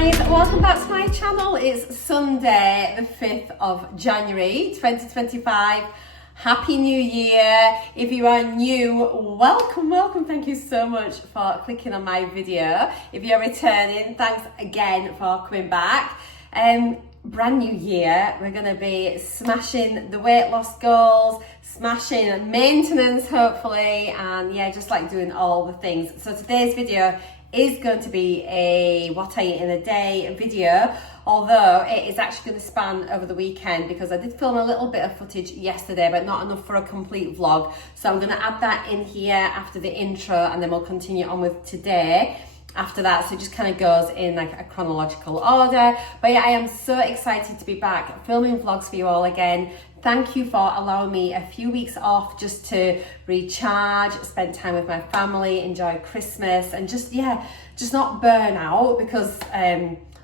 guys, welcome back to my channel. It's Sunday the 5th of January 2025. Happy New Year. If you are new, welcome. Thank you so much for clicking on my video. If you're returning, thanks again for coming back. Brand new year, we're going to be smashing the weight loss goals, smashing maintenance hopefully, and yeah, just like doing all the things. So today's video is going to be a what I eat in a day video, although it is actually going to span over the weekend because I did film a little bit of footage yesterday, but not enough for a complete vlog. So I'm going to add that in here after the intro, and then we'll continue on with today after that. So it just kind of goes in like a chronological order. But yeah, I am so excited to be back filming vlogs for you all again. Thank you for allowing me a few weeks off just to recharge, spend time with my family, enjoy Christmas, and just not burn out, because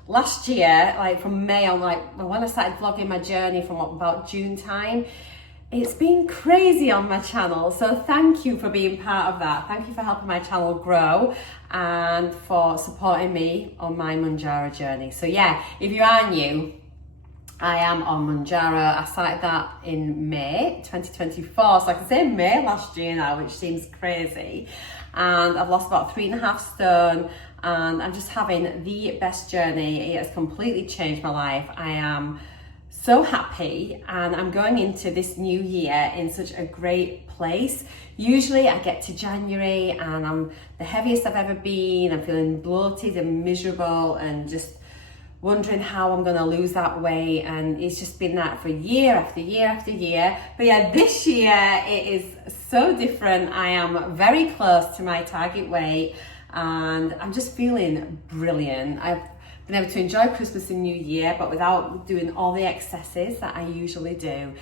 last year, like from May on, like when I started vlogging my journey from about June time, it's been crazy on my channel. So thank you for being part of that. Thank you for helping my channel grow and for supporting me on my Mounjaro journey. So yeah, if you are new, I am on Mounjaro. I started that in May 2024. So I can say May last year now, which seems crazy. And I've lost about 3.5 stone, and I'm just having the best journey. It has completely changed my life. I am so happy, and I'm going into this new year in such a great place. Usually I get to January and I'm the heaviest I've ever been. I'm feeling bloated and miserable and just wondering how I'm going to lose that weight, and it's just been that for year after year after year. But yeah, this year it is so different. I am very close to my target weight and I'm just feeling brilliant. I've been able to enjoy Christmas and New Year, but without doing all the excesses that I usually do.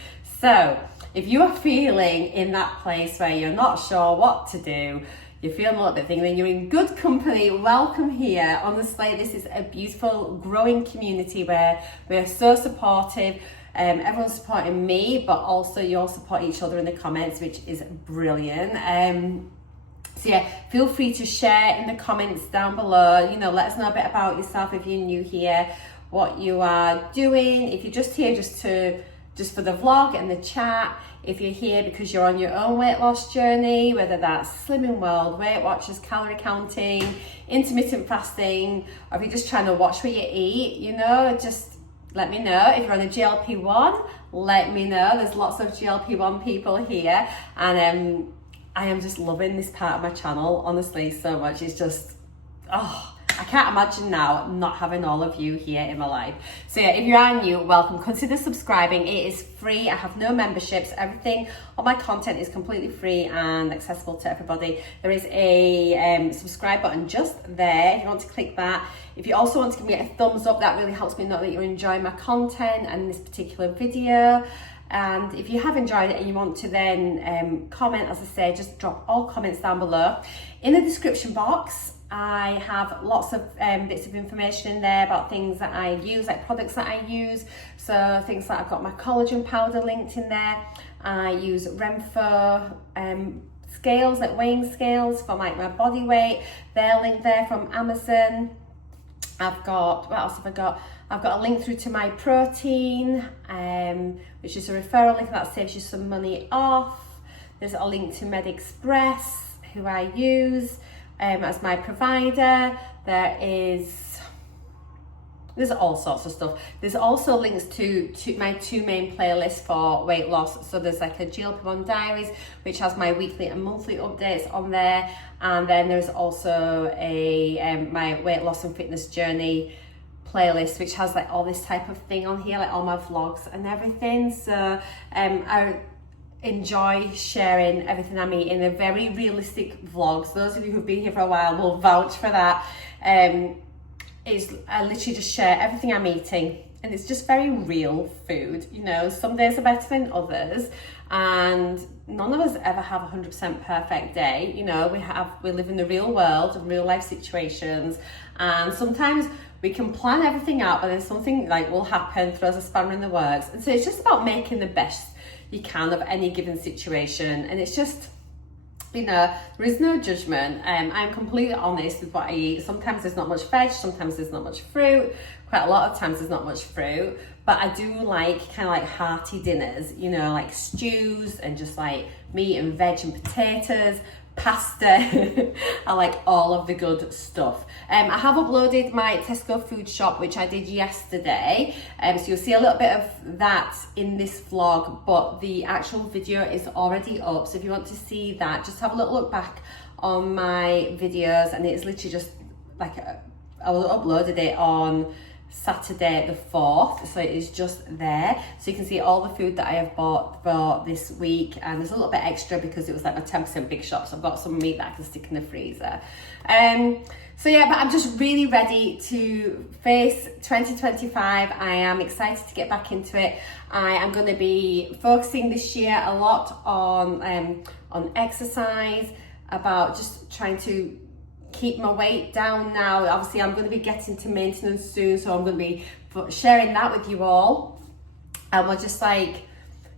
So if you are feeling in that place where you're not sure what to do, you're feeling a little bit thinking, then you're in good company. Welcome here. Honestly, this is a beautiful, growing community where we're so supportive. Everyone's supporting me, but also you all support each other in the comments, which is brilliant. So yeah, feel free to share in the comments down below. You know, let us know a bit about yourself if you're new here, what you are doing. If you're just here just for the vlog and the chat. If you're here because you're on your own weight loss journey, whether that's Slimming World, Weight Watchers, calorie counting, intermittent fasting, or if you're just trying to watch what you eat, you know, just let me know. If you're on a GLP-1, let me know. There's lots of GLP-1 people here, and I am just loving this part of my channel, honestly, so much. It's just, I can't imagine now not having all of you here in my life. So yeah, if you are new, welcome. Consider subscribing. It is free. I have no memberships. Everything on my content is completely free and accessible to everybody. There is a subscribe button just there if you want to click that. If you also want to give me a thumbs up, that really helps me know that you're enjoying my content and this particular video. And if you have enjoyed it and you want to then comment, as I say, just drop all comments down below. In the description box, I have lots of bits of information in there about things that I use, like products that I use. So things like I've got my collagen powder linked in there. I use RENPHO scales, like weighing scales for like my body weight. They're linked there from Amazon. I've got, what else have I got? I've got a link through to my protein, which is a referral link that saves you some money off. There's a link to MedExpress, who I use as my provider. There's all sorts of stuff. There's also links to my two main playlists for weight loss. So there's like a GLP-1 Diaries, which has my weekly and monthly updates on there. And then there's also a my weight loss and fitness journey playlist, which has like all this type of thing on here, like all my vlogs and everything. So I enjoy sharing everything I'm eating. They're very realistic vlogs. Those of you who've been here for a while will vouch for that. I literally just share everything I'm eating, and it's just very real food. You know, some days are better than others, and none of us ever have 100% perfect day. You know, we live in the real world and real life situations, and sometimes we can plan everything out, but then something like will happen, throws a spanner in the works. And so it's just about making the best you can of any given situation. And it's just you know, there is no judgment. I'm completely honest with what I eat. Sometimes there's not much veg, sometimes there's not much fruit. Quite a lot of times there's not much fruit, but I do like kind of like hearty dinners, you know, like stews and just like meat and veg and potatoes, pasta. I like all of the good stuff. I have uploaded my Tesco food shop, which I did yesterday, so you'll see a little bit of that in this vlog, but the actual video is already up. So if you want to see that, just have a little look back on my videos, and it's literally just like I uploaded it on Saturday the 4th, so it is just there, so you can see all the food that I have bought for this week, and there's a little bit extra because it was like my 10% big shop, so I've got some meat that I can stick in the freezer. So yeah, but I'm just really ready to face 2025. I am excited to get back into it. I am going to be focusing this year a lot on exercise, about just trying to keep my weight down now. Obviously, I'm going to be getting to maintenance soon, so I'm going to be sharing that with you all, and we'll just like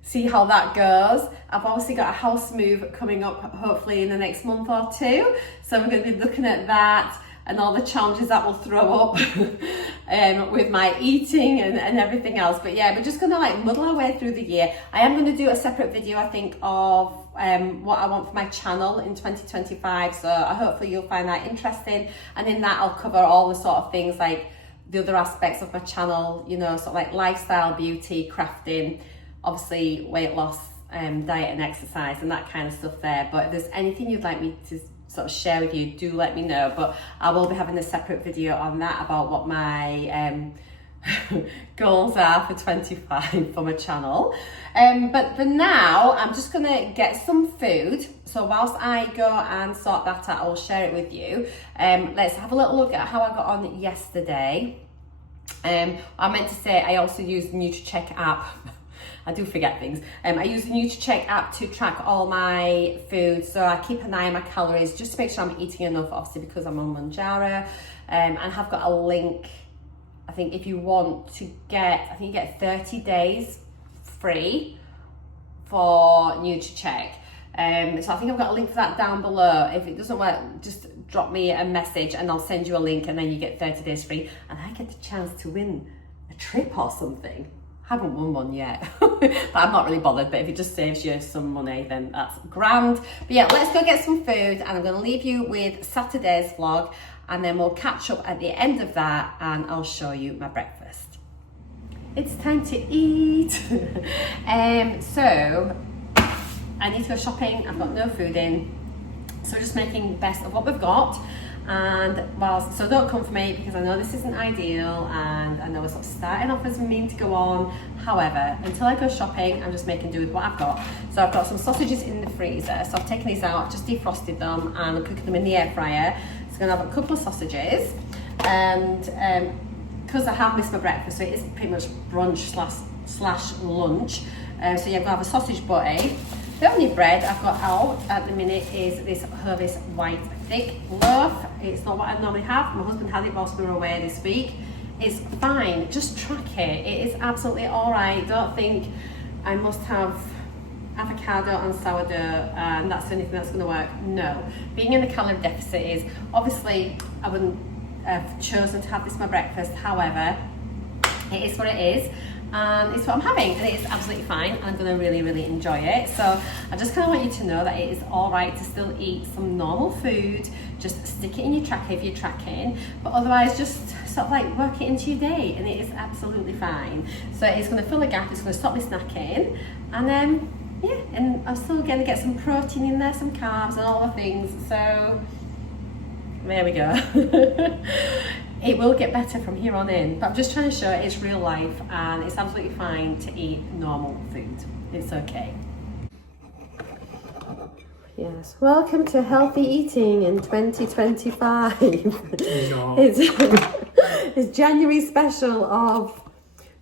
see how that goes. I've obviously got a house move coming up, hopefully in the next month or two, so we're going to be looking at that and all the challenges that will throw up with my eating and everything else. But yeah, we're just going to like muddle our way through the year. I am going to do a separate video, I think, of what I want for my channel in 2025, so hopefully you'll find that interesting, and in that I'll cover all the sort of things like the other aspects of my channel, you know, sort of like lifestyle, beauty, crafting, obviously weight loss, diet and exercise and that kind of stuff there. But if there's anything you'd like me to sort of share with you, do let me know. But I will be having a separate video on that, about what my goals are for 25 for my channel. But for now, I'm just gonna get some food. So whilst I go and sort that out, I will share it with you. Let's have a little look at how I got on yesterday. I meant to say I also use the NUTRACHECK app. I do forget things. I use the NUTRACHECK app to track all my food, so I keep an eye on my calories just to make sure I'm eating enough, obviously because I'm on Mounjaro, and have got a link. I think if you want to get, I think you get 30 days free for NUTRACHECK. So I think I've got a link for that down below. If it doesn't work, just drop me a message and I'll send you a link, and then you get 30 days free, and I get the chance to win a trip or something. Haven't won one yet, but I'm not really bothered. But if it just saves you some money, then that's grand. But yeah, let's go get some food, and I'm going to leave you with Saturday's vlog, and then we'll catch up at the end of that, and I'll show you my breakfast. It's time to eat. So I need to go shopping. I've got no food in, so just making the best of what we've got. And whilst, so don't come for me, because I know this isn't ideal, and I know we're sort of starting off as mean to go on. However, until I go shopping, I'm just making do with what I've got. So I've got some sausages in the freezer, so I've taken these out, just defrosted them, and I'm cooking them in the air fryer. So I'm gonna have a couple of sausages, and because I have missed my breakfast, so it is pretty much brunch slash lunch. So yeah, I'm gonna have a sausage butty. The only bread I've got out at the minute is this Hovis white thick loaf. It's not what I normally have. My husband had it whilst we were away this week. It's fine, just track it. It is absolutely all right. Don't think I must have avocado and sourdough and that's the only thing that's gonna work. No, being in a calorie deficit is, obviously I wouldn't have chosen to have this for my breakfast. However, it is what it is. And it's what I'm having, and it is absolutely fine, and I'm going to really enjoy it. So I just kind of want you to know that it is all right to still eat some normal food. Just stick it in your tracker if you're tracking, but otherwise just sort of like work it into your day, and it is absolutely fine. So it's going to fill a gap, it's going to stop me snacking, and then yeah, and I'm still going to get some protein in there, some carbs and all the things. So there we go. It will get better from here on in, but I'm just trying to show it's real life, and it's absolutely fine to eat normal food. It's okay. Yes, welcome to healthy eating in 2025. No. It's January special of,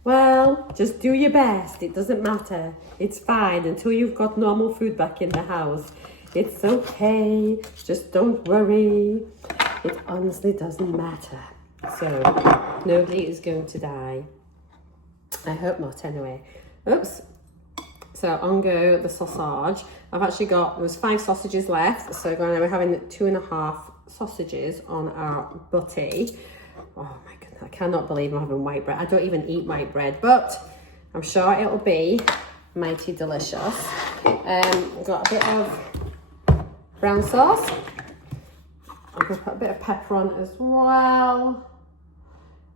well, just do your best. It doesn't matter. It's fine until you've got normal food back in the house. It's okay. Just don't worry. It honestly doesn't matter. So nobody is going to die. I hope not anyway. Oops. So So on go the sausage. I've actually got, there was 5 sausages left, so we're having 2.5 sausages on our butty. Oh my goodness, I cannot believe I'm having white bread. I don't even eat white bread, but I'm sure it'll be mighty delicious. I've got a bit of brown sauce. I'm going to put a bit of pepper on as well.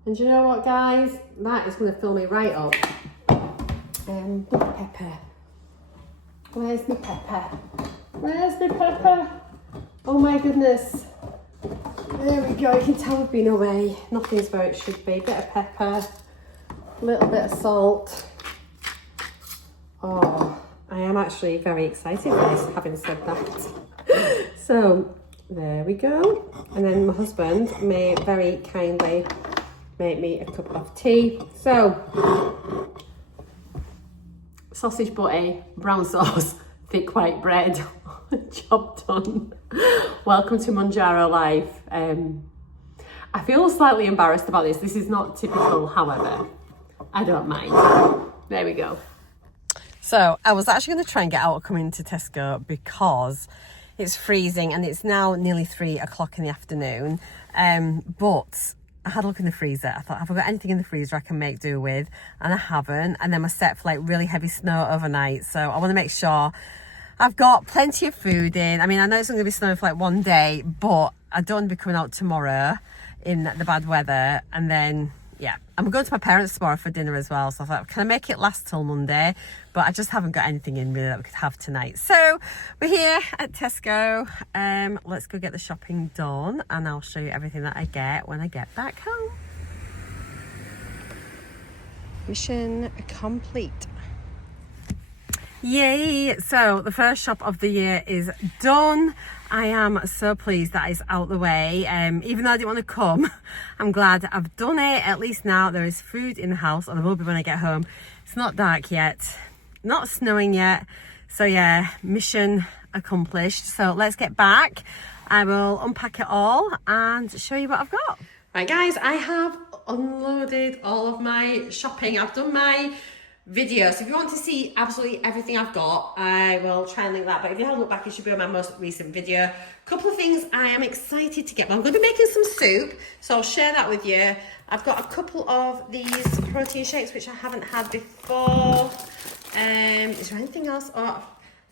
And do you know what, guys? That is going to fill me right up. Pepper. Where's my pepper? Where's my pepper? Oh my goodness. There we go. You can tell we've been away. Nothing's where it should be. Bit of pepper, a little bit of salt. Oh, I am actually very excited for this, having said that. So, there we go. And then my husband may very kindly make me a cup of tea. So, sausage butty, brown sauce, thick white bread. Job done. Welcome to Mounjaro life. I feel slightly embarrassed about this. This is not typical, however. I don't mind. There we go. So I was actually going to try and get out and come into Tesco because it's freezing and it's now nearly 3 o'clock in the afternoon. But I had a look in the freezer. I thought, have I got anything in the freezer I can make do with? And I haven't. And then we're set for like really heavy snow overnight. So I want to make sure I've got plenty of food in. I mean, I know it's only going to be snowing for like one day, but I don't want to be coming out tomorrow in the bad weather. And then, yeah, I'm going to my parents tomorrow for dinner as well. So I thought, can I make it last till Monday? But I just haven't got anything in really that we could have tonight. So we're here at Tesco. Let's go get the shopping done and I'll show you everything that I get when I get back home. Mission complete. Yay! So the first shop of the year is done. I am so pleased that it's out the way. Even though I didn't want to come, I'm glad I've done it. At least now there is food in the house, or there will be when I get home. It's not dark yet, not snowing yet. So yeah, mission accomplished. So let's get back. I will unpack it all and show you what I've got. Right guys, I have unloaded all of my shopping. I've done my video, so if you want to see absolutely everything I've got, I will try and link that, but if you have a look back, it should be on my most recent video. A couple of things I am excited to get. Well, I'm going to be making some soup, so I'll share that with you. I've got a couple of these protein shakes which I haven't had before. Is there anything else? Oh,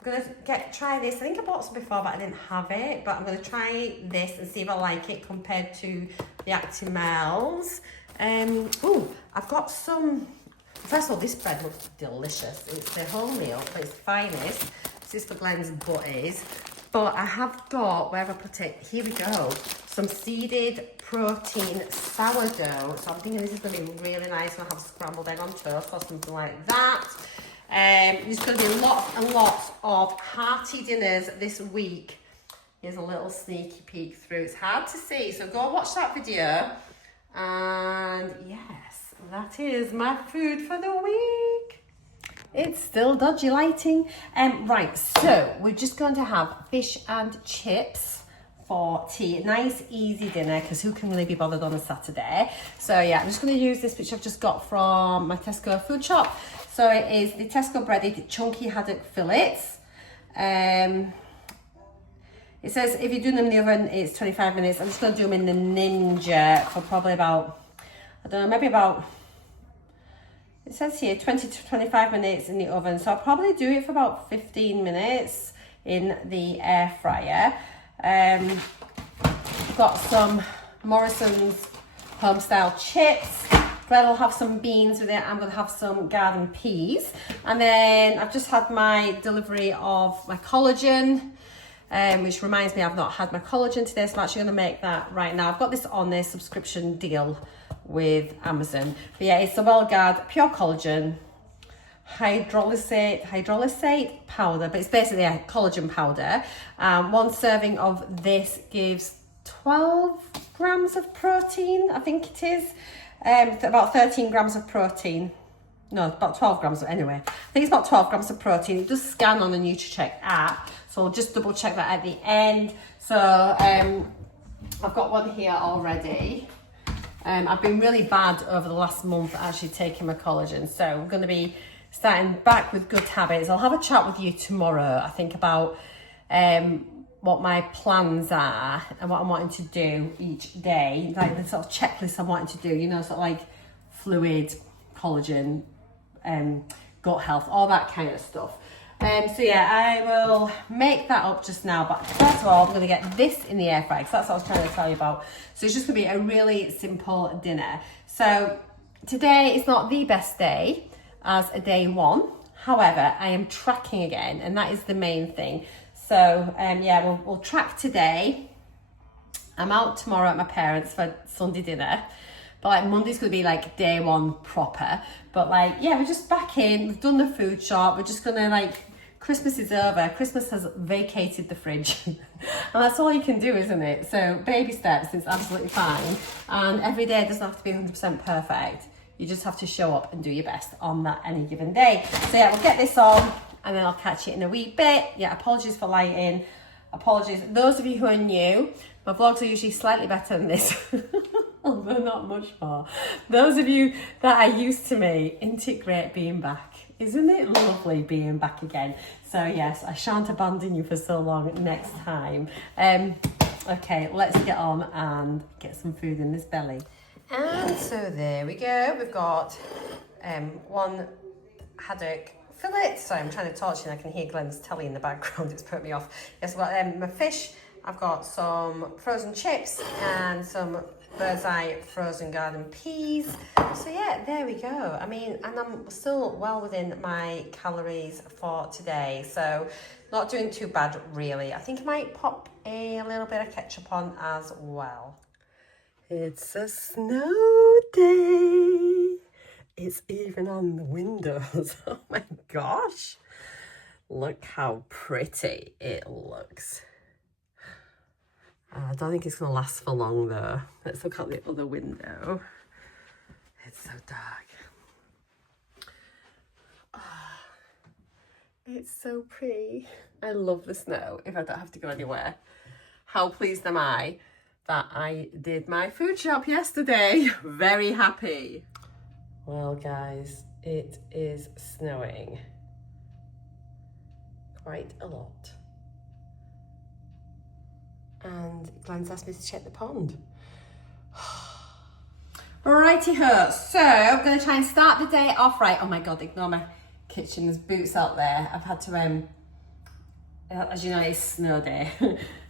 I'm going to try this. I think I bought some before but I didn't have it, but I'm going to try this and see if I like it compared to the Actimels. Oh, I've got some. First of all, this bread looks delicious. It's the wholemeal, but it's finest. This is for Glenn's butties. But I have got, where have I put it? Here we go. Some seeded protein sourdough. So I'm thinking this is going to be really nice. I'll have scrambled egg on toast or something like that. There's going to be lots and lots of hearty dinners this week. Here's a little sneaky peek through. It's hard to see, so go watch that video. And yes. That is my food for the week. It's still dodgy lighting. Right, so we're just going to have fish and chips for tea. Nice, easy dinner, because who can really be bothered on a Saturday? So yeah, I'm just going to use this, which I've just got from my Tesco food shop. So it is the Tesco breaded chunky haddock fillets. It says if you do them in the oven, it's 25 minutes. I'm just going to do them in the Ninja for probably about, I don't know, maybe about, it says here 20 to 25 minutes in the oven. So I'll probably do it for about 15 minutes in the air fryer. Got some Morrison's home style chips. Glenn will have some beans with it. I'm going to have some garden peas. And then I've just had my delivery of my collagen. Which reminds me, I've not had my collagen today, so I'm actually going to make that right now. I've got this on their subscription deal with Amazon. But yeah, it's the WellGuard Pure Collagen hydrolysate powder, but it's basically a collagen powder. One serving of this gives 12 grams of protein, I think it is. About 13 grams of protein. No, about 12 grams, anyway. I think it's about 12 grams of protein. It does scan on the NUTRACHECK app, so I'll just double check that at the end. So I've got one here already. I've been really bad over the last month actually taking my collagen, so I'm going to be starting back with good habits. I'll have a chat with you tomorrow, I think, about what my plans are and what I'm wanting to do each day, like the sort of checklist I'm wanting to do, you know, sort of like fluid, collagen, gut health, all that kind of stuff. So yeah, I will make that up just now, but first of all, I'm going to get this in the air fryer, because that's what I was trying to tell you about. So it's just going to be a really simple dinner. So today is not the best day as a day one. However, I am tracking again, and that is the main thing. So yeah, we'll track today. I'm out tomorrow at my parents' for Sunday dinner. But like Monday's going to be like day one proper. But like, yeah, we're just back in. We've done the food shop. We're just going to like, Christmas is over. Christmas has vacated the fridge. And that's all you can do, isn't it? So baby steps is absolutely fine. And every day doesn't have to be 100% perfect. You just have to show up and do your best on that any given day. So yeah, we'll get this on and then I'll catch you in a wee bit. Yeah, apologies for lighting. Apologies. Those of you who are new, my vlogs are usually slightly better than this. Although not much more. Those of you that are used to me, isn't it great being back? Isn't it lovely being back again? So yes, I shan't abandon you for so long next time. Okay, let's get on and get some food in this belly. And so there we go. We've got one haddock fillet. Sorry, I'm trying to torch and I can hear Glenn's telly in the background. It's put me off. Yes, I've got my fish. I've got some frozen chips and some bird's eye frozen garden peas. So yeah, there we go. I mean, and I'm still well within my calories for today. So not doing too bad really. I think I might pop a little bit of ketchup on as well. It's a snow day. It's even on the windows. Oh my gosh. Look how pretty it looks. I don't think it's going to last for long though. Let's look out the other window. It's so dark. Oh, it's so pretty. I love the snow if I don't have to go anywhere. How pleased am I that I did my food shop yesterday. Very happy. Well guys, it is snowing quite a lot. And Glenn's asked me to check the pond. Righty ho, so I'm going to try and start the day off right. Oh my god, ignore my kitchen, there's boots out there. I've had to, as you know, it's snow day.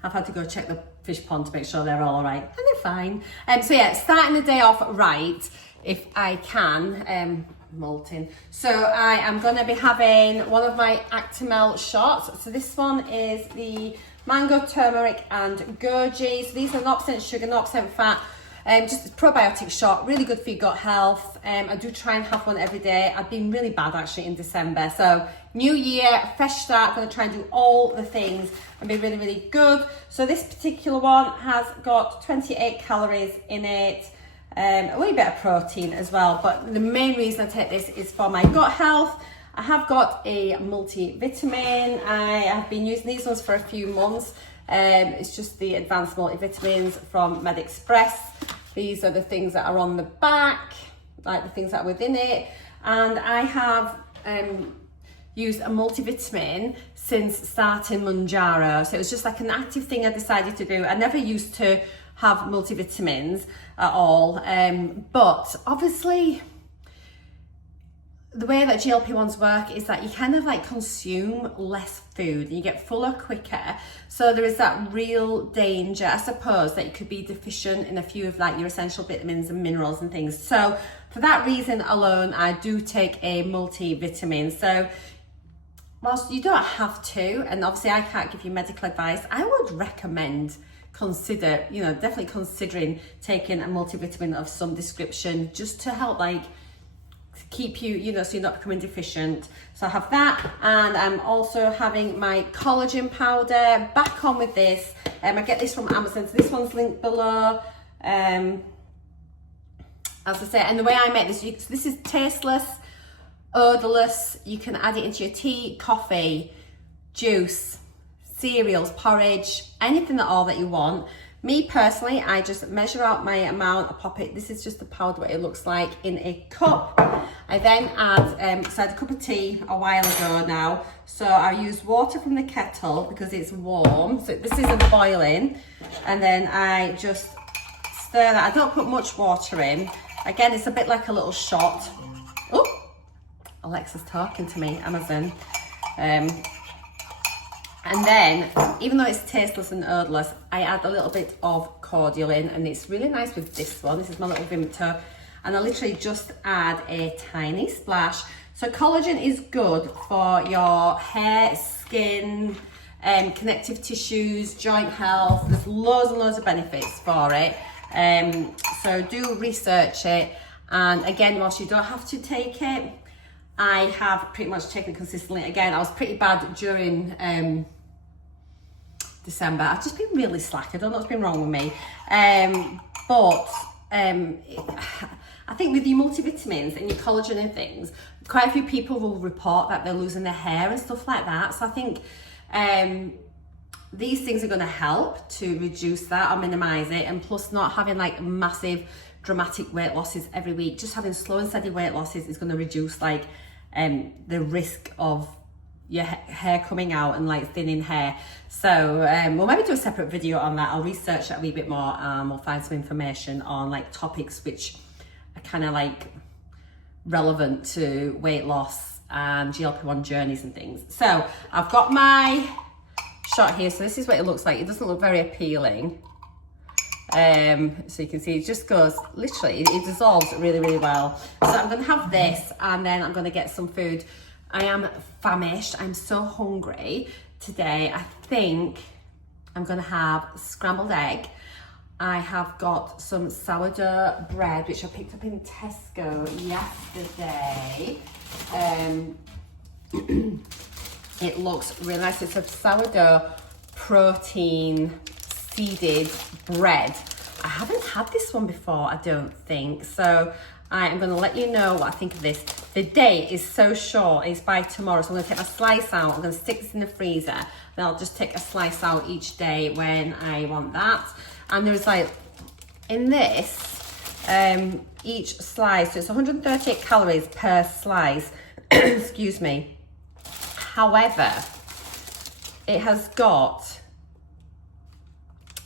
I've had to go check the fish pond to make sure they're all right, and they're fine. So yeah, starting the day off right, if I can, molting. So I am going to be having one of my Actimel shots. So this one is the mango, turmeric and goji. So these are 0% sugar, 0% fat, just a probiotic shot, really good for your gut health. I do try and have one every day. I've been really bad actually in December. So new year, fresh start, gonna try and do all the things and be really, really good. So this particular one has got 28 calories in it, a wee bit of protein as well. But the main reason I take this is for my gut health. I have got a multivitamin. I have been using these ones for a few months. It's just the advanced multivitamins from MedExpress. These are the things that are on the back, like the things that are within it. And I have used a multivitamin since starting Mounjaro. So it was just like an active thing I decided to do. I never used to have multivitamins at all. But obviously, the way that GLP-1s work is that you kind of like consume less food and you get fuller quicker. So there is that real danger, I suppose, that you could be deficient in a few of like your essential vitamins and minerals and things. So for that reason alone, I do take a multivitamin. So whilst you don't have to, and obviously I can't give you medical advice, I would recommend definitely considering taking a multivitamin of some description just to help like keep you, so you're not becoming deficient. So I have that, and I'm also having my collagen powder back on with this. I get this from Amazon, so this one's linked below. As I say, and the way I make this, this is tasteless, odorless. You can add it into your tea, coffee, juice, cereals, porridge, anything at all that you want. Me personally, I just measure out my amount, I pop it, this is just the powder what it looks like in a cup. I then add, so I had a cup of tea a while ago now, so I use water from the kettle because it's warm, so this isn't boiling, and then I just stir that. I don't put much water in. Again, it's a bit like a little shot. Oh, Alexa's talking to me, Amazon. And then, even though it's tasteless and odorless, I add a little bit of cordial in, and it's really nice with this one. This is my little Vimto, and I literally just add a tiny splash. So collagen is good for your hair, skin, connective tissues, joint health. There's loads and loads of benefits for it. So do research it. And again, whilst you don't have to take it, I have pretty much taken it consistently. Again, I was pretty bad during December. I've just been really slack. I don't know what's been wrong with me. But I think with your multivitamins and your collagen and things, quite a few people will report that they're losing their hair and stuff like that. So I think these things are going to help to reduce that or minimize it. And plus not having like massive dramatic weight losses every week, just having slow and steady weight losses is going to reduce like the risk of your hair coming out and like thinning hair. So we'll maybe do a separate video on that. I'll research it a wee bit more and we'll find some information on like topics which are kind of like relevant to weight loss and GLP-1 journeys and things. So I've got my shot here. So this is what it looks like. It doesn't look very appealing. So you can see it just goes, literally, it dissolves really, really well. So I'm going to have this and then I'm going to get some food. I am famished. I'm so hungry today. I think I'm going to have scrambled egg. I have got some sourdough bread, which I picked up in Tesco yesterday. It looks really nice. It's a sourdough protein seeded bread. I haven't had this one before, I don't think. So I am going to let you know what I think of this. The date is so short, it's by tomorrow. So I'm going to take a slice out, I'm going to stick this in the freezer. Then I'll just take a slice out each day when I want that. And there's like, in this, each slice, so it's 138 calories per slice, excuse me. However, it has got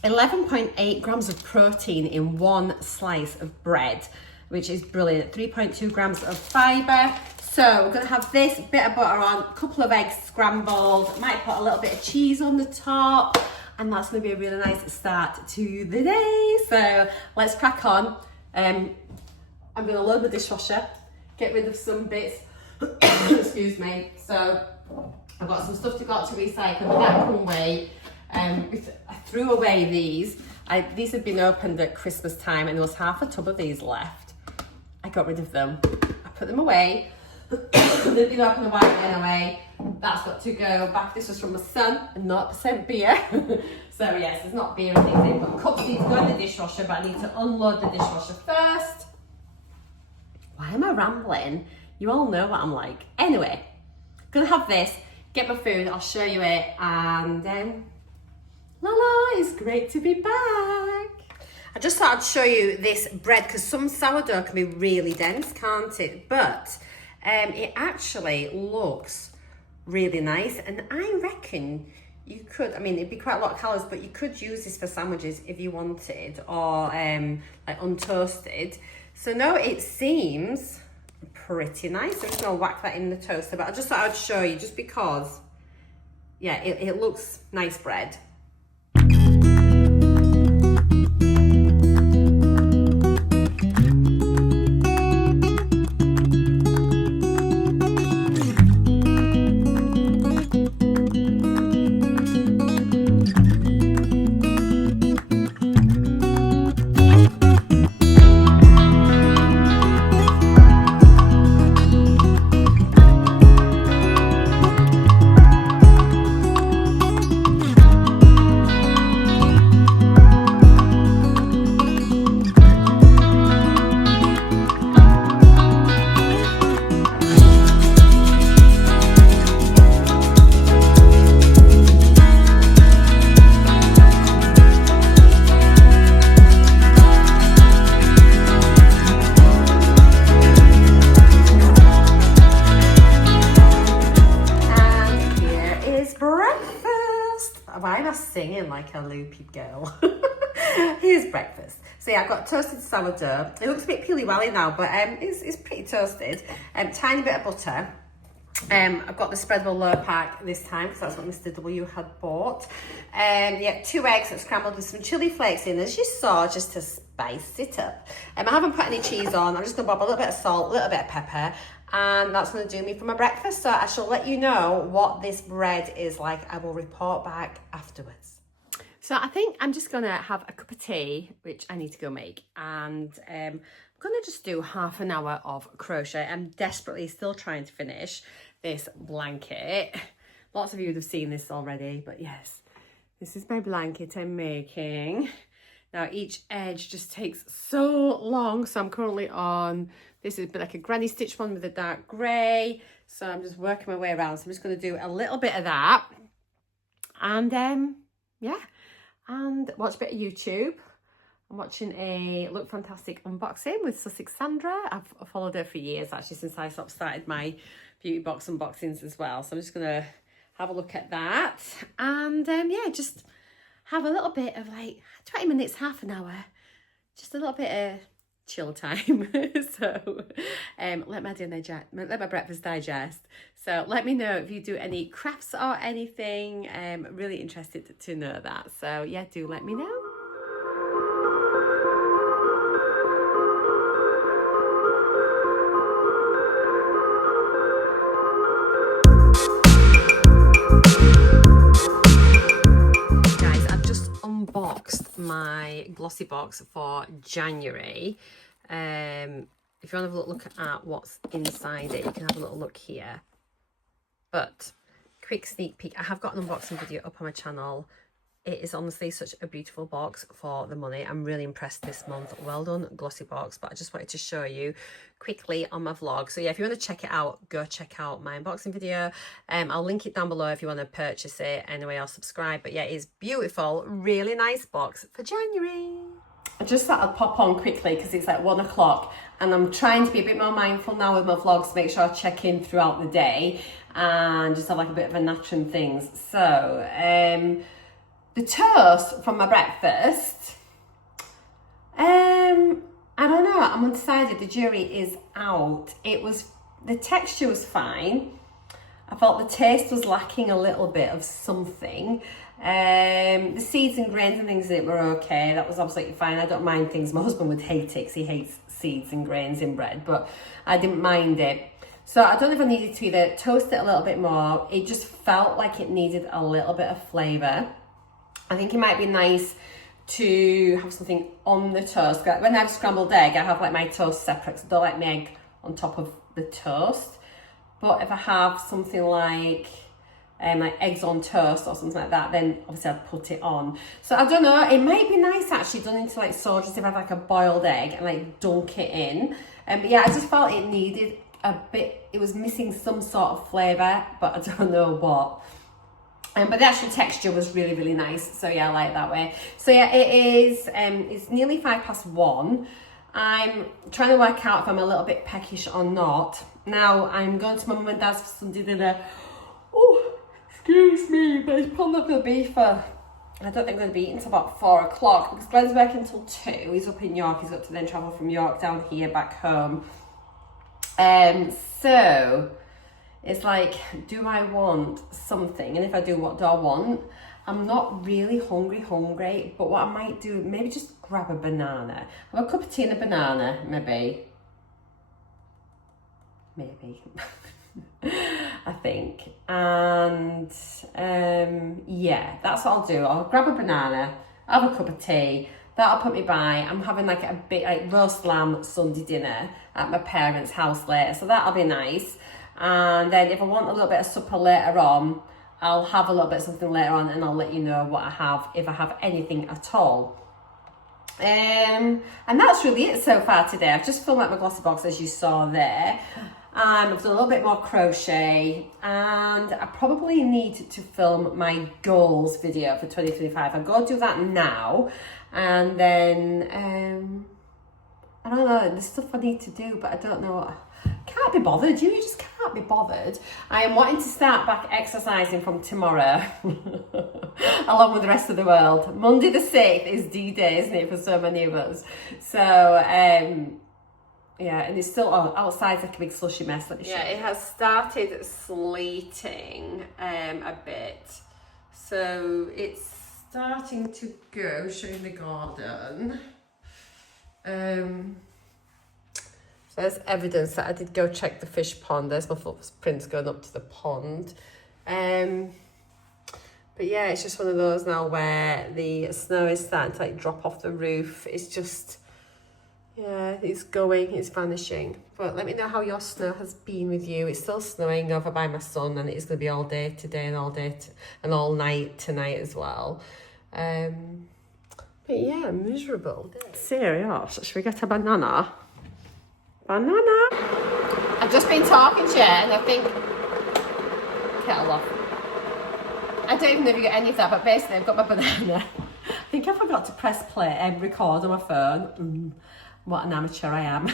11.8 grams of protein in one slice of bread, which is brilliant. 3.2 grams of fiber. So we're gonna have this bit of butter on, a couple of eggs scrambled, might put a little bit of cheese on the top, and that's gonna be a really nice start to the day. So let's crack on. I'm gonna load the dishwasher, get rid of some bits, excuse me. So I've got some stuff to recycle, but that can wait. I threw away these. These had been opened at Christmas time and there was half a tub of these left. I got rid of them. I put them away. They've been opened a while anyway. That's got to go back. This was from my son, and 0% beer. So yes, there's not beer and things in, but cups need to go in the dishwasher, but I need to unload the dishwasher first. Why am I rambling? You all know what I'm like. Anyway, gonna have this, get my food, I'll show you it, and la la, it's great to be back. I just thought I'd show you this bread because some sourdough can be really dense, can't it? But it actually looks really nice, and I reckon you could, I mean, it'd be quite a lot of calories, but you could use this for sandwiches if you wanted, or like untoasted. So no, it seems pretty nice. I'm just gonna whack that in the toaster, but I just thought I'd show you just because, yeah, it looks nice bread. why am I singing like a loopy girl? Here's breakfast. So yeah, I've got toasted sourdough. It looks a bit peely-welly now, but it's pretty toasted. Tiny bit of butter. I've got the spreadable low pack this time because that's what Mr. W had bought. Yeah, 2 eggs scrambled with some chili flakes in, as you saw, just to spice it up. I haven't put any cheese on. I'm just going to bob a little bit of salt, a little bit of pepper, and that's going to do me for my breakfast. So I shall let you know what this bread is like. I will report back afterwards. So I think I'm just going to have a cup of tea, which I need to go make, and I'm going to just do half an hour of crochet. I'm desperately still trying to finish this blanket. Lots of you would have seen this already, but yes, this is my blanket I'm making. Now each edge just takes so long, so I'm currently on, this is like a granny stitch one with a dark grey, so I'm just working my way around. So I'm just going to do a little bit of that, and yeah, and watch a bit of YouTube. I'm watching a Look Fantastic unboxing with Sussex Sandra. I've followed her for years, actually, since I started my beauty box unboxings as well. So I'm just going to have a look at that. And yeah, just have a little bit of like 20 minutes, half an hour. Just a little bit of chill time. So let my breakfast digest. So let me know if you do any crafts or anything. I'm really interested to know that. So yeah, do let me know. Unboxed my glossy box for January. If you want to have a look at what's inside it, you can have a little look here. But quick sneak peek, I have got an unboxing video up on my channel. It is honestly such a beautiful box for the money. I'm really impressed this month. Well done, glossy box. But I just wanted to show you quickly on my vlog. So yeah, if you want to check it out, go check out my unboxing video. I'll link it down below if you want to purchase it. Anyway, I'll subscribe. But yeah, it's beautiful, really nice box for January. I just thought I'd pop on quickly because it's like 1 o'clock and I'm trying to be a bit more mindful now with my vlogs to make sure I check in throughout the day and just have like a bit of a natter and things. So the toast from my breakfast, I don't know, I'm undecided. The jury is out. The texture was fine. I felt the taste was lacking a little bit of something. The seeds and grains and things in it were okay. That was absolutely fine. I don't mind things. My husband would hate it because he hates seeds and grains in bread, but I didn't mind it. So I don't know if I needed to either toast it a little bit more. It just felt like it needed a little bit of flavour. I think it might be nice to have something on the toast. When I have scrambled egg, I have like my toast separate, so I don't like my egg on top of the toast. But if I have something like eggs on toast or something like that, then obviously I'd put it on. So I don't know, it might be nice actually done into like sausages if I have like a boiled egg and like dunk it in. But yeah, I just felt it needed a bit, it was missing some sort of flavour, but I don't know what. But the actual texture was really, really nice. So yeah, I like that way. So yeah, it is, it's nearly 1:05. I'm trying to work out if I'm a little bit peckish or not. Now, I'm going to my mum and dad's for Sunday dinner. Oh, excuse me, but it's probably not going to be for, I don't think I'm going to be eating until about 4 o'clock because Glenn's working until 2. He's up in York. He's got to then travel from York down here back home. So it's like, do I want something? And if I do, what do I want? I'm not really hungry, but what I might do, maybe just grab a banana. Have a cup of tea and a banana, maybe. I think. And yeah, that's what I'll do. I'll grab a banana, have a cup of tea. That'll put me by. I'm having like a bit like roast lamb Sunday dinner at my parents' house later, so that'll be nice. And then if I want a little bit of supper later on, I'll have a little bit of something later on and I'll let you know what I have, if I have anything at all. And that's really it so far today. I've just filled out my glossy box as you saw there. I've done a little bit more crochet and I probably need to film my goals video for 2025. I'll go do that now and then I don't know, there's stuff I need to do, but I don't know what. can't be bothered. You just can't be bothered. I am wanting to start back exercising from tomorrow, along with the rest of the world. Monday the 6th is D-Day, isn't it, for so many of us? So, yeah, and it's still outside's like a big slushy mess. Let me show you. It has started sleeting a bit. So it's starting to go, showing the garden. So there's evidence that I did go check the fish pond. There's my footprints going up to the pond. But yeah, it's just one of those now where the snow is starting to like drop off the roof. It's just, yeah, it's going, it's vanishing. But let me know how your snow has been with you. It's still snowing over by my son, and it's going to be all day today and all day and all night tonight as well. But yeah, miserable. Serious, should we get a banana? Banana. I've just been talking to you and I think kettle off. I don't even know if you got any of that, but basically I've got my banana. I think I forgot to press play and record on my phone. What an amateur I am.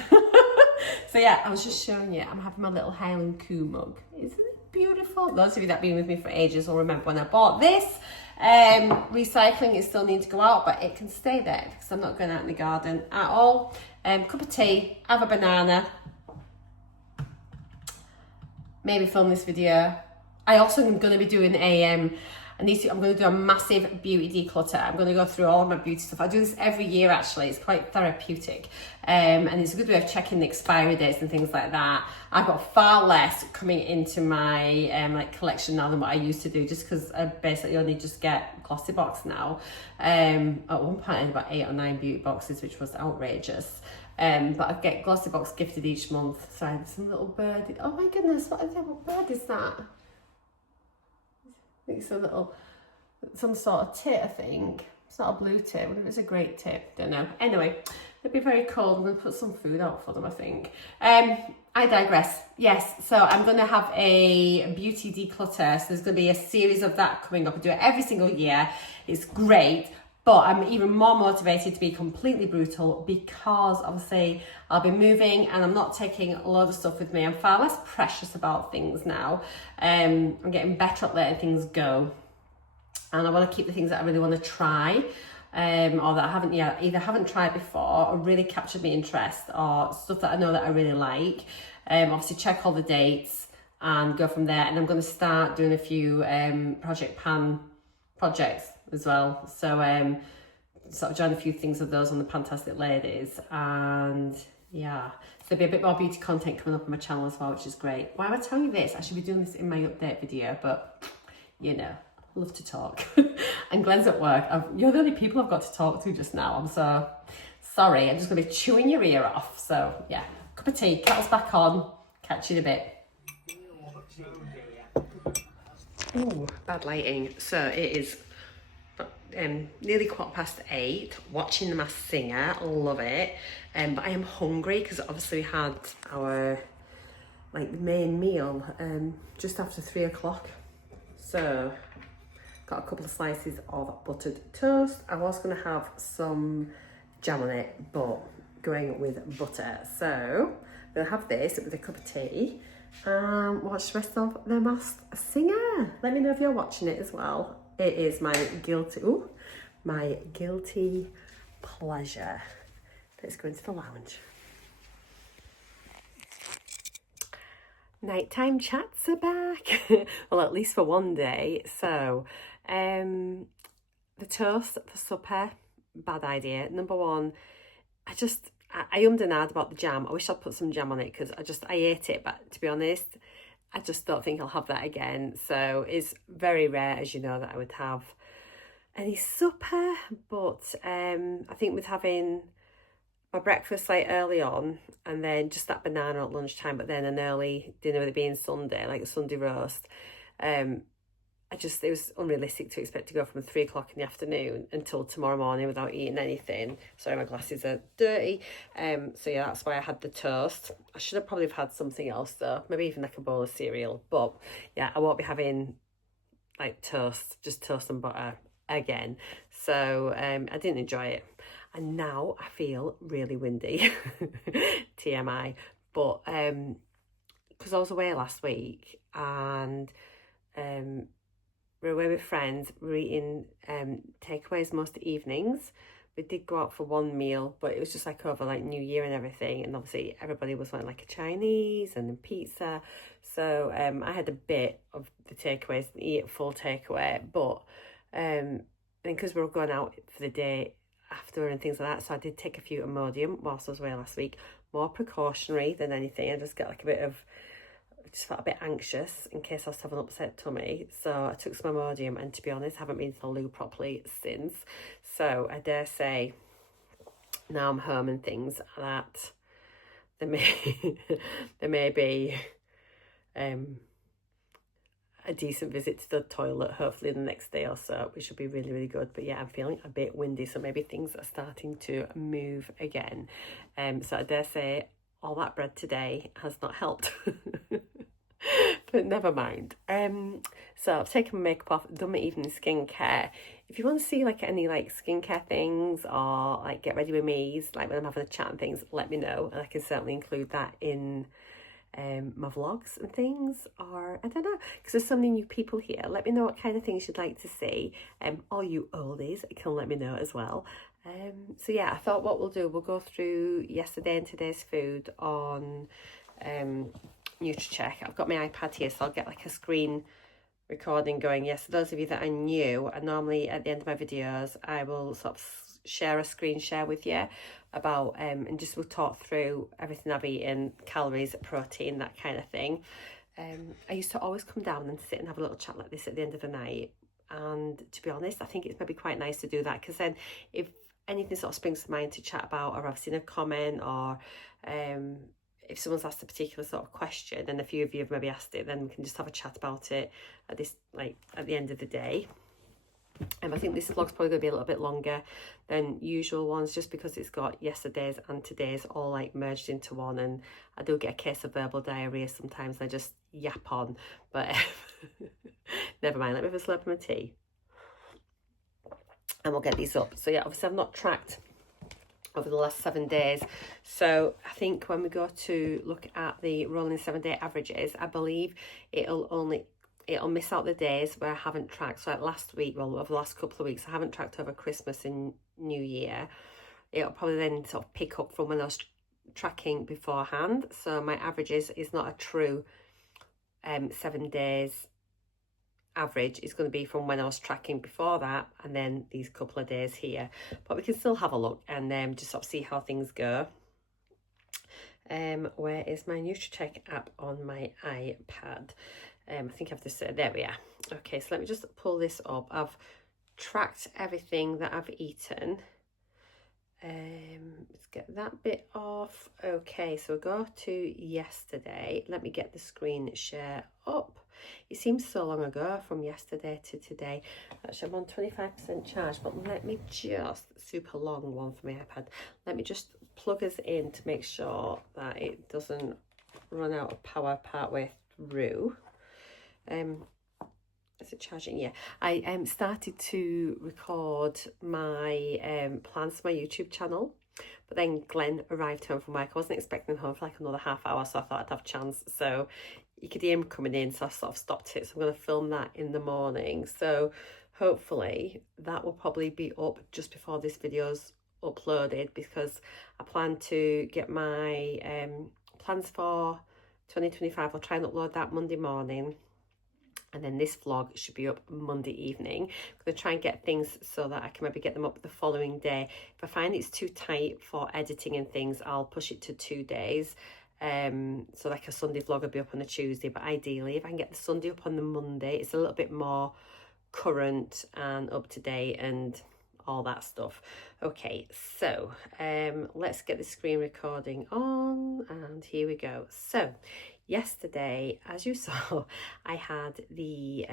So yeah, I was just showing you, I'm having my little Highland Coo mug. Isn't it beautiful? Those of you that have been with me for ages will remember when I bought this. Recycling, it still needs to go out, but it can stay there because I'm not going out in the garden at all. Cup of tea, have a banana, maybe film this video. I also am going to be doing I'm going to do a massive beauty declutter. I'm going to go through all of my beauty stuff. I do this every year actually. It's quite therapeutic, and it's a good way of checking the expiry dates and things like that. I've got far less coming into my like collection now than what I used to do, just because I basically only just get glossy box now. At one point I had about 8 or 9 beauty boxes, which was outrageous. But I get glossy box gifted each month. So I had some little bird. Oh my goodness, what bird is that? I think it's a little, some sort of tit, I think. It's not a blue tit. I wonder if it's a great tit. Don't know. Anyway, they'll be very cold. I'm going to put some food out for them, I think. I digress. Yes, so I'm going to have a beauty declutter. So there's going to be a series of that coming up. I do it every single year. It's great. But I'm even more motivated to be completely brutal because obviously I'll be moving and I'm not taking a lot of stuff with me. I'm far less precious about things now. I'm getting better at letting things go. And I want to keep the things that I really want to try, or that I haven't yet, either haven't tried before or really captured my interest, or stuff that I know that I really like. Obviously check all the dates and go from there. And I'm going to start doing a few project pan projects as well. So sort of join a few things of those on the Fantastic Ladies, and yeah, so there'll be a bit more beauty content coming up on my channel as well, which is great. Why am I telling you this? I should be doing this in my update video, but you know, I love to talk. And Glenn's at work. You're the only people I've got to talk to just now. I'm so sorry. I'm just going to be chewing your ear off. So yeah, cup of tea, kettle's back on. Catch you in a bit. Oh, bad lighting. So it is nearly 8:15, watching The Masked Singer. Love it. But I am hungry because obviously we had our like main meal just after 3 o'clock. So got a couple of slices of buttered toast. I was going to have some jam on it, but going with butter. So I'm going to have this with a cup of tea and watch the rest of The Masked Singer. Let me know if you're watching it as well. It is my guilty pleasure. Let's go into the lounge. Nighttime chats are back. Well, at least for one day. So, the toast for supper, bad idea. Number one, I ummed and ahed about the jam. I wish I'd put some jam on it because I ate it, but to be honest, I just don't think I'll have that again. So it's very rare, as you know, that I would have any supper. But I think with having my breakfast like early on and then just that banana at lunchtime, but then an early dinner with it being Sunday, like a Sunday roast, it was unrealistic to expect to go from 3 o'clock in the afternoon until tomorrow morning without eating anything. Sorry, my glasses are dirty. So yeah, that's why I had the toast. I should have probably had something else though, maybe even like a bowl of cereal. But yeah, I won't be having like toast, just toast and butter again. So I didn't enjoy it. And now I feel really windy, TMI. But because I was away last week, and we're away with friends. We're eating takeaways most evenings. We did go out for one meal, but it was just like over like New Year and everything, and obviously everybody was wanting like a Chinese and then pizza. So I had a bit of the takeaways and eat full takeaway, but and because we were going out for the day after and things like that, so I did take a few Imodium whilst I was away last week. More precautionary than anything. I just get like a bit of, just felt a bit anxious in case I was having an upset tummy. So I took some Imodium, and to be honest, I haven't been to the loo properly since. So I dare say, now I'm home and things, that there may be a decent visit to the toilet, hopefully the next day or so, which should be really, really good. But yeah, I'm feeling a bit windy, so maybe things are starting to move again. So I dare say all that bread today has not helped. But never mind. So I've taken my makeup off, done my evening skincare. If you want to see like any like skincare things or like get ready with me's, like when I'm having a chat and things, let me know, and I can certainly include that in my vlogs and things. Or I don't know, because there's so many new people here. Let me know what kind of things you'd like to see. All you oldies can let me know as well. So yeah, I thought what we'll do, we'll go through yesterday and today's food on NUTRACHECK. I've got my iPad here, so I'll get like a screen recording going. Yes, for those of you that are new, and normally at the end of my videos I will sort of share a screen share with you about and just we'll talk through everything I've eaten, calories, protein, that kind of thing. I used to always come down and sit and have a little chat like this at the end of the night, and to be honest, I think it's maybe quite nice to do that, because then if anything sort of springs to mind to chat about, or I've seen a comment, or if someone's asked a particular sort of question and a few of you have maybe asked it, then we can just have a chat about it at this, like at the end of the day. I think this vlog's probably going to be a little bit longer than usual ones, just because it's got yesterday's and today's all like merged into one, and I do get a case of verbal diarrhea sometimes. I just yap on, but never mind. Let me have a slurp of my tea and we'll get these up. So yeah, obviously I've not tracked over the last 7 days, so I think when we go to look at the rolling 7-day averages, I believe it'll miss out the days where I haven't tracked. So like last week, well, over the last couple of weeks, I haven't tracked over Christmas and New Year. It'll probably then sort of pick up from when I was tracking beforehand. So my averages is not a true 7 days average. Is going to be from when I was tracking before that, and then these couple of days here. But we can still have a look and just sort of see how things go. Where is my NUTRACHECK app on my iPad? I think I have to say, there we are. Okay, so let me just pull this up. I've tracked everything that I've eaten. Let's get that bit off. Okay, so we'll go to yesterday. Let me get the screen share up. It seems so long ago from yesterday to today. Actually, I'm on 25% charge, but let me just, super long one for my iPad. Let me just plug us in to make sure that it doesn't run out of power partway through. Is it charging? Yeah, I started to record my plans for my YouTube channel, but then Glenn arrived home from work. I wasn't expecting him home for like another half hour, so I thought I'd have a chance. So you could hear him coming in, so I sort of stopped it. So I'm going to film that in the morning. So hopefully that will probably be up just before this video's uploaded, because I plan to get my plans for 2025. I'll try and upload that Monday morning, and then this vlog should be up Monday evening. I'm going to try and get things so that I can maybe get them up the following day. If I find it's too tight for editing and things, I'll push it to 2 days. So like a Sunday vlog will be up on a Tuesday, but ideally if I can get the Sunday up on the Monday, it's a little bit more current and up to date and all that stuff. Okay, so let's get the screen recording on, and here we go. So yesterday, as you saw, I had the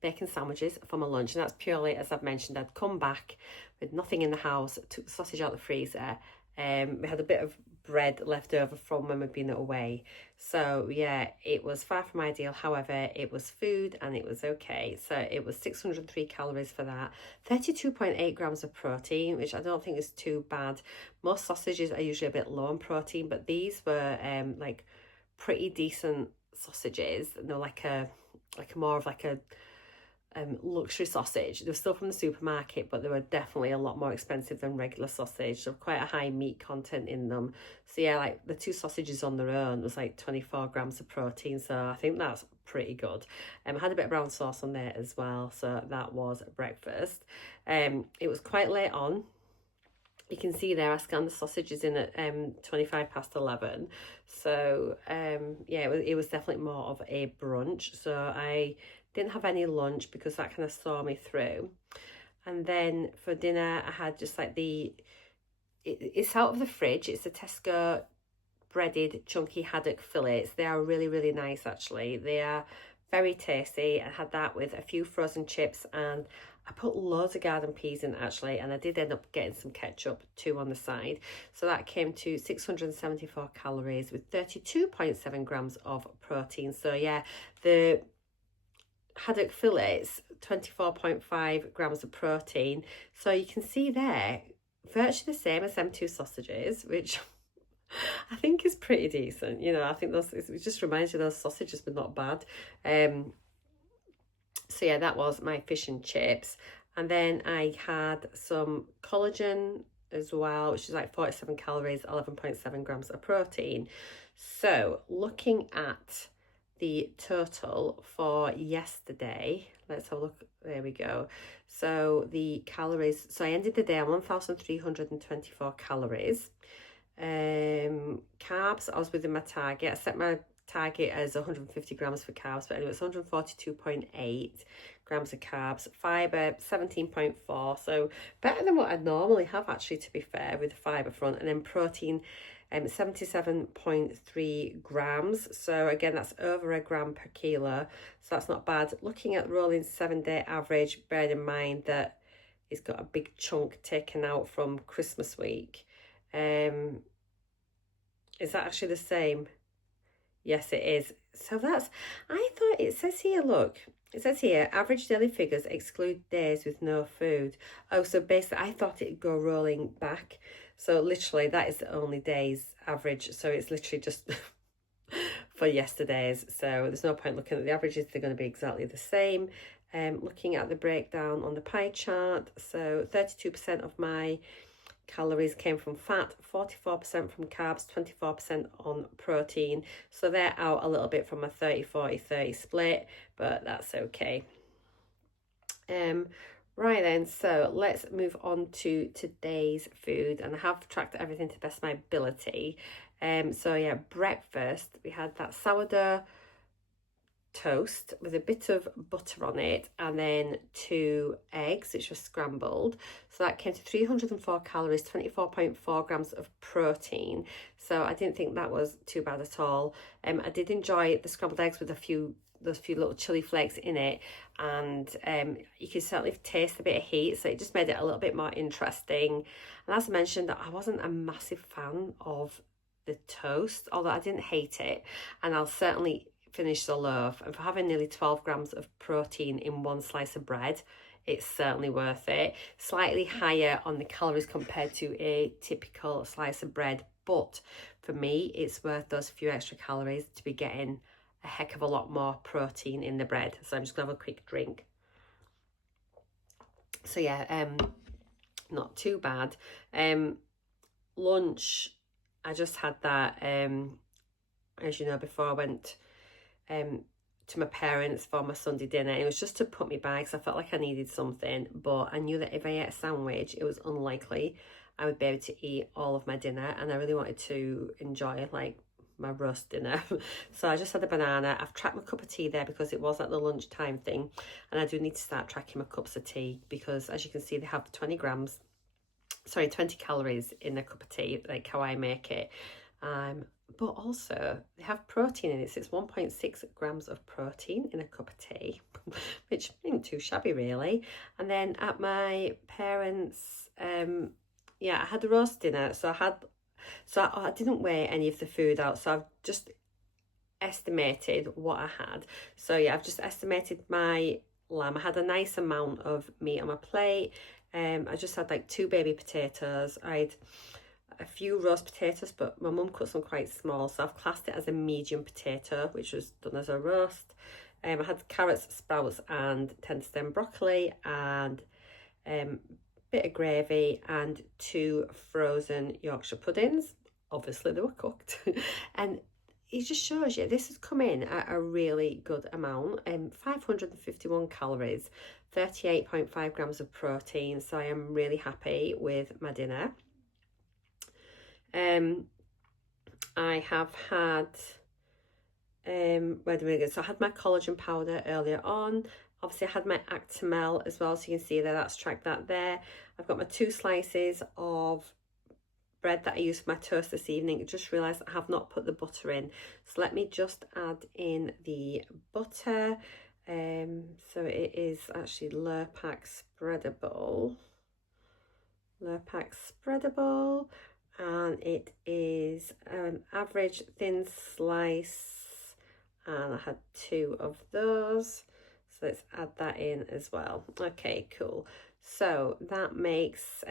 bacon sandwiches for my lunch, and that's purely, as I've mentioned, I'd come back with nothing in the house, took the sausage out of the freezer. We had a bit of bread left over from when we'd been away, so yeah, it was far from ideal. However, it was food and it was okay. So it was 603 calories for that, 32.8 grams of protein, which I don't think is too bad. Most sausages are usually a bit low in protein, but these were like pretty decent sausages, and they're like a more of like a luxury sausage. They were still from the supermarket, but they were definitely a lot more expensive than regular sausage. So quite a high meat content in them. So yeah, like the 2 sausages on their own was like 24 grams of protein. So I think that's pretty good. I had a bit of brown sauce on there as well. So that was breakfast. It was quite late on. You can see there I scanned the sausages in at 11:25. So yeah, it was definitely more of a brunch. So I didn't have any lunch because that kind of saw me through. And then for dinner I had just like it's out of the fridge. It's a Tesco breaded chunky haddock fillets. They are really, really nice actually. They are very tasty. I had that with a few frozen chips, and I put loads of garden peas in actually, and I did end up getting some ketchup too on the side. So that came to 674 calories with 32.7 grams of protein. So yeah, the haddock fillets, 24.5 grams of protein. So you can see there, virtually the same as them 2 sausages, which I think is pretty decent. You know, I think it just reminds you those sausages were not bad. So yeah, that was my fish and chips. And then I had some collagen as well, which is like 47 calories, 11.7 grams of protein. So looking at the total for yesterday, let's have a look. There we go. So the calories, so I ended the day on 1,324 calories. Carbs, I was within my target. I set my target as 150 grams for carbs, but anyway, it's 142.8 grams of carbs. Fiber 17.4, so better than what I normally have actually, to be fair, with the fiber front. And then protein 77.3 grams, so again that's over a gram per kilo, so that's not bad. Looking at rolling 7-day average, bearing in mind that it's got a big chunk taken out from Christmas week. Is that actually the same? Yes, it is. So that's, I thought it says here, look, it says here, average daily figures exclude days with no food. Oh, so basically I thought it'd go rolling back. So literally that is the only day's average. So it's literally just for yesterday's. So there's no point looking at the averages. They're going to be exactly the same. Looking at the breakdown on the pie chart. So 32% of my calories came from fat, 44% from carbs, 24% on protein. So they're out a little bit from a 30-40-30 split, but that's okay. Right then, so let's move on to today's food, and I have tracked everything to the best of my ability. So yeah, breakfast, we had that sourdough toast with a bit of butter on it, and then 2 eggs which were scrambled. So that came to 304 calories, 24.4 grams of protein. So I didn't think that was too bad at all. I did enjoy the scrambled eggs with those few little chili flakes in it, and you could certainly taste a bit of heat, so it just made it a little bit more interesting. And as I mentioned, I wasn't a massive fan of the toast, although I didn't hate it, and I'll certainly finish the loaf. And for having nearly 12 grams of protein in 1 slice of bread, it's certainly worth it. Slightly higher on the calories compared to a typical slice of bread, but for me it's worth those few extra calories to be getting a heck of a lot more protein in the bread. So I'm just gonna have a quick drink. So yeah, not too bad. Lunch, I just had that, as you know, before I went to my parents for my Sunday dinner. It was just to put me by because I felt like I needed something, but I knew that if I ate a sandwich, it was unlikely I would be able to eat all of my dinner, and I really wanted to enjoy like my roast dinner. So I just had a banana. I've tracked my cup of tea there because it was at the lunchtime thing, and I do need to start tracking my cups of tea because, as you can see, they have 20 calories in a cup of tea, like how I make it. But also they have protein in it, so it's 1.6 grams of protein in a cup of tea, which isn't too shabby really. And then at my parents', yeah, I had a roast dinner, so I didn't weigh any of the food out, so I've just estimated what I had. So yeah, I've just estimated my lamb. I had a nice amount of meat on my plate. I just had like 2 baby potatoes. I had a few roast potatoes, but my mum cuts them quite small, so I've classed it as a medium potato, which was done as a roast. I had carrots, sprouts and tender stem broccoli, and bit of gravy and 2 frozen Yorkshire puddings. Obviously they were cooked. And it just shows you this has come in at a really good amount. 551 calories, 38.5 grams of protein, so I am really happy with my dinner. I have had where do we go? So I had my collagen powder earlier on. Obviously I had my Actimel as well, so you can see there, that's tracked that there. I've got my 2 slices of bread that I used for my toast this evening. I just realised I have not put the butter in, so let me just add in the butter. So it is actually Lurpak spreadable, and it is an average thin slice, and I had 2 of those, so let's add that in as well. Okay, cool. So that makes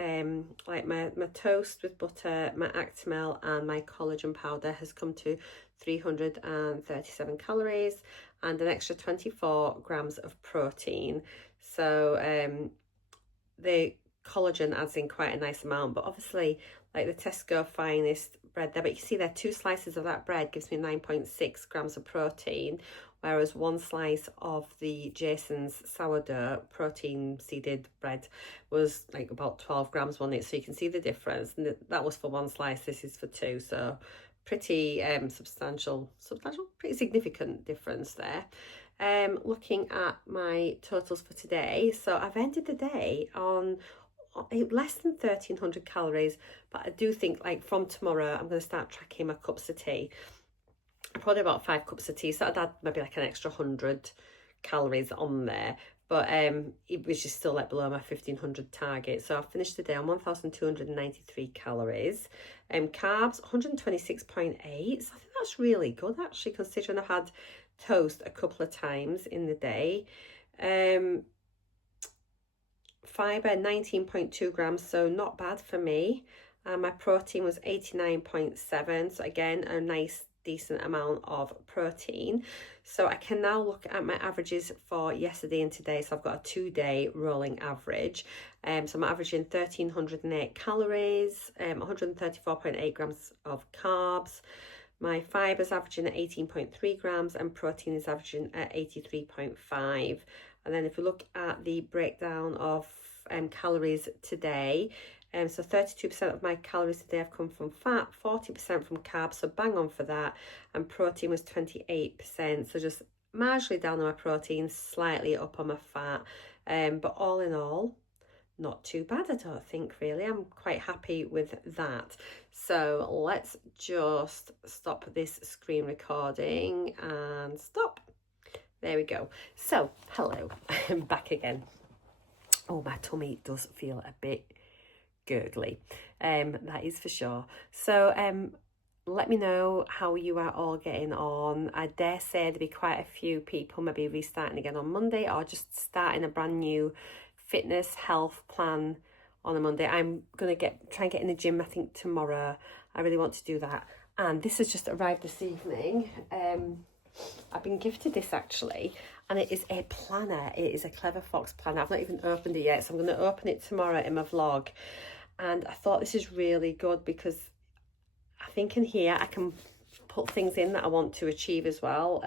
like my toast with butter, my Actimel and my collagen powder has come to 337 calories and an extra 24 grams of protein. So the collagen adds in quite a nice amount, but obviously like the Tesco Finest bread there, but you see there 2 slices of that bread gives me 9.6 grams of protein, whereas 1 slice of the Jason's sourdough protein seeded bread was like about 12 grams, wasn't it? So you can see the difference, and that was for 1 slice, this is for 2, so pretty substantial, pretty significant difference there. Looking at my totals for today, so I've ended the day on less than 1300 calories, but I do think like from tomorrow I'm going to start tracking my cups of tea. Probably about 5 cups of tea, so I'd add maybe like an extra 100 calories on there, but it was just still like below my 1500 target. So I finished the day on 1293 calories. Carbs 126.8, so I think that's really good actually, considering I've had toast a couple of times in the day. Fiber 19.2 grams, so not bad for me. My protein was 89.7, so again a nice decent amount of protein. So I can now look at my averages for yesterday and today, so I've got a 2-day rolling average. So I'm averaging 1308 calories, 134.8 grams of carbs. My fiber's averaging at 18.3 grams and protein is averaging at 83.5. And then if we look at the breakdown of calories today, so 32% of my calories today have come from fat, 40% from carbs, so bang on for that, and protein was 28%, so just marginally down on my protein, slightly up on my fat, but all in all, not too bad, I don't think, really. I'm quite happy with that. So let's just stop this screen recording and stop. There we go. So hello, I'm back again. Oh, my tummy does feel a bit gurgly, that is for sure. So let me know how you are all getting on. I dare say there'll be quite a few people maybe restarting again on Monday, or just starting a brand new fitness health plan on a Monday. I'm gonna try and get in the gym, I think tomorrow. I really want to do that. And this has just arrived this evening. I've been gifted this actually, and it is a planner. It is a Clever Fox planner. I've not even opened it yet, so I'm going to open it tomorrow in my vlog. And I thought this is really good because I think in here I can put things in that I want to achieve as well.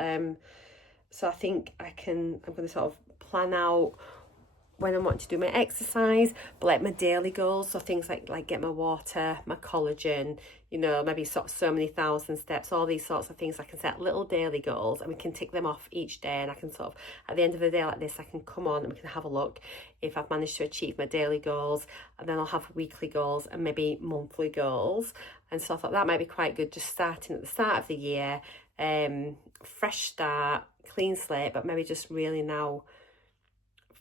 So I think I'm going to sort of plan out when I want to do my exercise, but like my daily goals, so things like get my water, my collagen, you know, maybe sort of so many thousand steps, all these sorts of things. I can set little daily goals and we can tick them off each day, and I can sort of, at the end of the day like this, I can come on and we can have a look if I've managed to achieve my daily goals, and then I'll have weekly goals and maybe monthly goals. And so I thought that might be quite good, just starting at the start of the year, fresh start, clean slate, but maybe just really now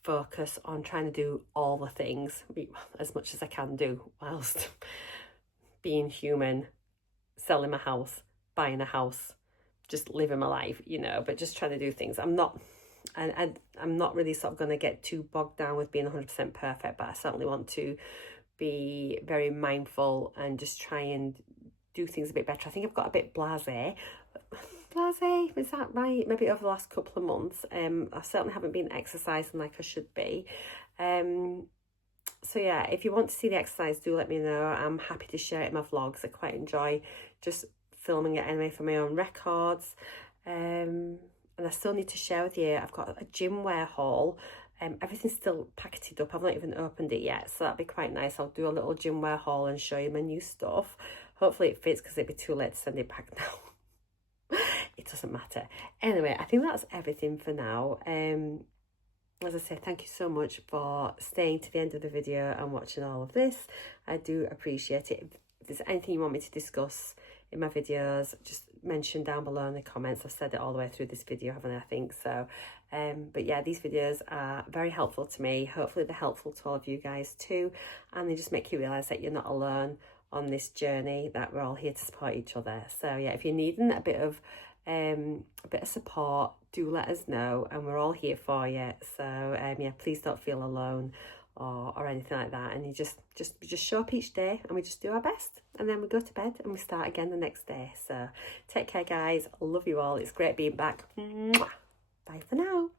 focus on trying to do all the things as much as I can do whilst being human, selling my house, buying a house, just living my life, you know, but just trying to do things. I'm not really sort of going to get too bogged down with being 100% perfect, but I certainly want to be very mindful and just try and do things a bit better. I think I've got a bit blasé, is that right? Maybe over the last couple of months. I certainly haven't been exercising like I should be. So yeah, if you want to see the exercise, do let me know. I'm happy to share it in my vlogs. I quite enjoy just filming it anyway for my own records. And I still need to share with you, I've got a gym wear haul. Everything's still packaged up. I've not even opened it yet, so that'd be quite nice. I'll do a little gym wear haul and show you my new stuff. Hopefully it fits, because it'd be too late to send it back now. It doesn't matter. Anyway, I think that's everything for now. As I say, thank you so much for staying to the end of the video and watching all of this. I do appreciate it. If there's anything you want me to discuss in my videos, just mention down below in the comments. I've said it all the way through this video, haven't I think so. But yeah, these videos are very helpful to me. Hopefully they're helpful to all of you guys too, and they just make you realise that you're not alone on this journey, that we're all here to support each other. So yeah, if you're needing a bit of support, do let us know, and we're all here for you. So yeah, please don't feel alone or anything like that, and you just show up each day, and we just do our best, and then we go to bed and we start again the next day. So take care guys, love you all, it's great being back. Mwah. Bye for now.